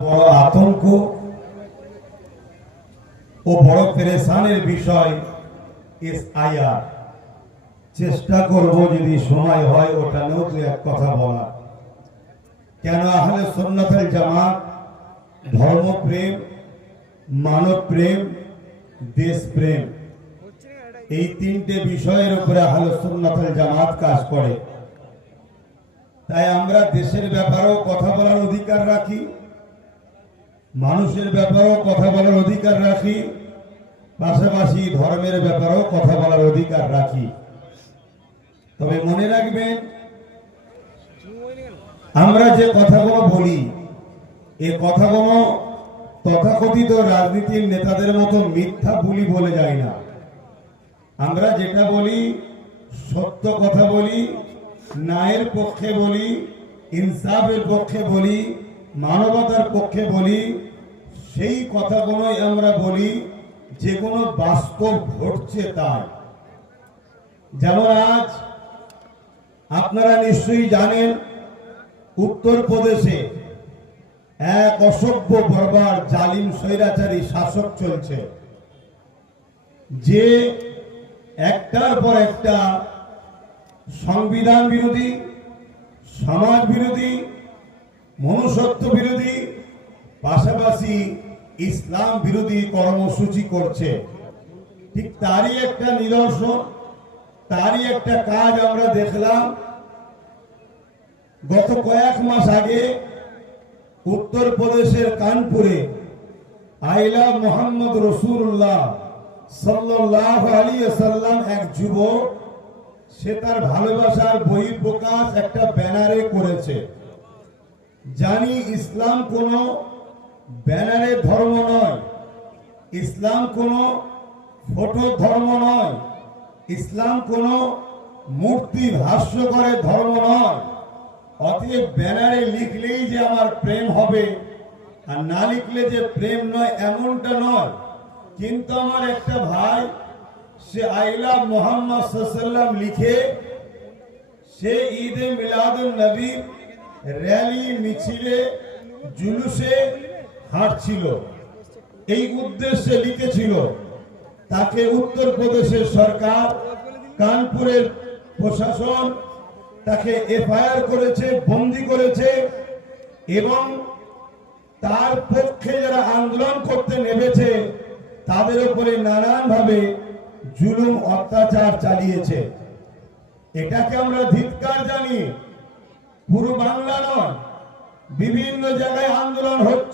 বড় আতঙ্ক ও বড় পেরেশানের বিষয় এসআইআর। চেষ্টা করব যদি সময় হয় ওটা নিয়েও দু এক কথা বলা। কেন আহলে সুন্নাত ওয়াল জামাত ধর্মপ্রেম, মানব প্রেম, দেশপ্রেম, এই তিনটে বিষয়ের উপরে আহলে সুন্নাত ওয়াল জামাত কাজ করে। তাই আমরা দেশের ব্যাপারেও কথা বলার অধিকার রাখি, মানুষের ব্যাপারেও কথা বলার অধিকার রাখি, পাশাপাশি ধর্মের ব্যাপারেও কথা বলার অধিকার রাখি। তবে মনে রাখবেন, আমরা যে কথাগুলো বলি এ কথাগুলো তথাকথিত রাজনীতির নেতাদের মতো মিথ্যা বলি বলে যায় না। আমরা যেটা বলি সত্য কথা বলি, ন্যায়ের পক্ষে বলি, ইনসাফের পক্ষে বলি, মানবতার পক্ষে বলি। সেই কথাগুলোই আমরা বলি যেগুলো বাস্তব ঘটছে তাই। যেমন আজ আপনারা নিশ্চয়ই জানেন, উত্তরপ্রদেশে এক অসভ্য বর্বর জালিম স্বৈরাচারী শাসক চলছে, যে একটার পর একটা সংবিধান বিরোধী, সমাজ বিরোধী, মনুষ্যত্ব বিরোধী, পাশাপাশি ইসলাম বিরোধী কর্মসূচি করছে। ঠিক তারই একটা নিদর্শন, তারই একটা কাজ আমরা দেখলাম গত কয়েক মাস আগে উত্তরপ্রদেশের কানপুরে আইলা মোহাম্মদ রাসূলুল্লাহ সাল্লাল্লাহু আলাইহি ওয়াসাল্লাম এক যুবক, সে তার ভালোবাসার বহিঃপ্রকাশ একটা ব্যানারে করেছে। জানি ইসলাম কোনো ব্যানারের ধর্ম নয়, ইসলাম কোনো ফটো ধর্ম নয়, ইসলাম কোনো মূর্তি ভাষ্যকরের ধর্ম নয়। অতএব ব্যানারে লিখলেই যে আমার প্রেম হবে আর না লিখলে যে প্রেম নয় এমনটা নয়। কিন্তু আমার একটা ভাই, সে আইলা মোহাম্মদ সাল্লাল্লাহু আলাইহি ওয়াসাল্লাম লিখে সে ঈদে মিলাদুন নবী র্যালি, মিছিলে, জুলুসে হাঁটছিল, এই উদ্দেশ্যে লিখেছিল। তাকে উত্তরপ্রদেশের সরকার, কানপুরের প্রশাসন তাকে এফআইআর করেছে, বন্দী করেছে এবং তার পক্ষে যারা আন্দোলন করতে নেমেছে তাদের উপরে নানানভাবে জুলুম অত্যাচার চালিয়েছে। এটাকে আমরা ধিক্কার জানিয়ে, পুরো বাংলা নয় বিভিন্ন জায়গায় আন্দোলন হচ্ছে।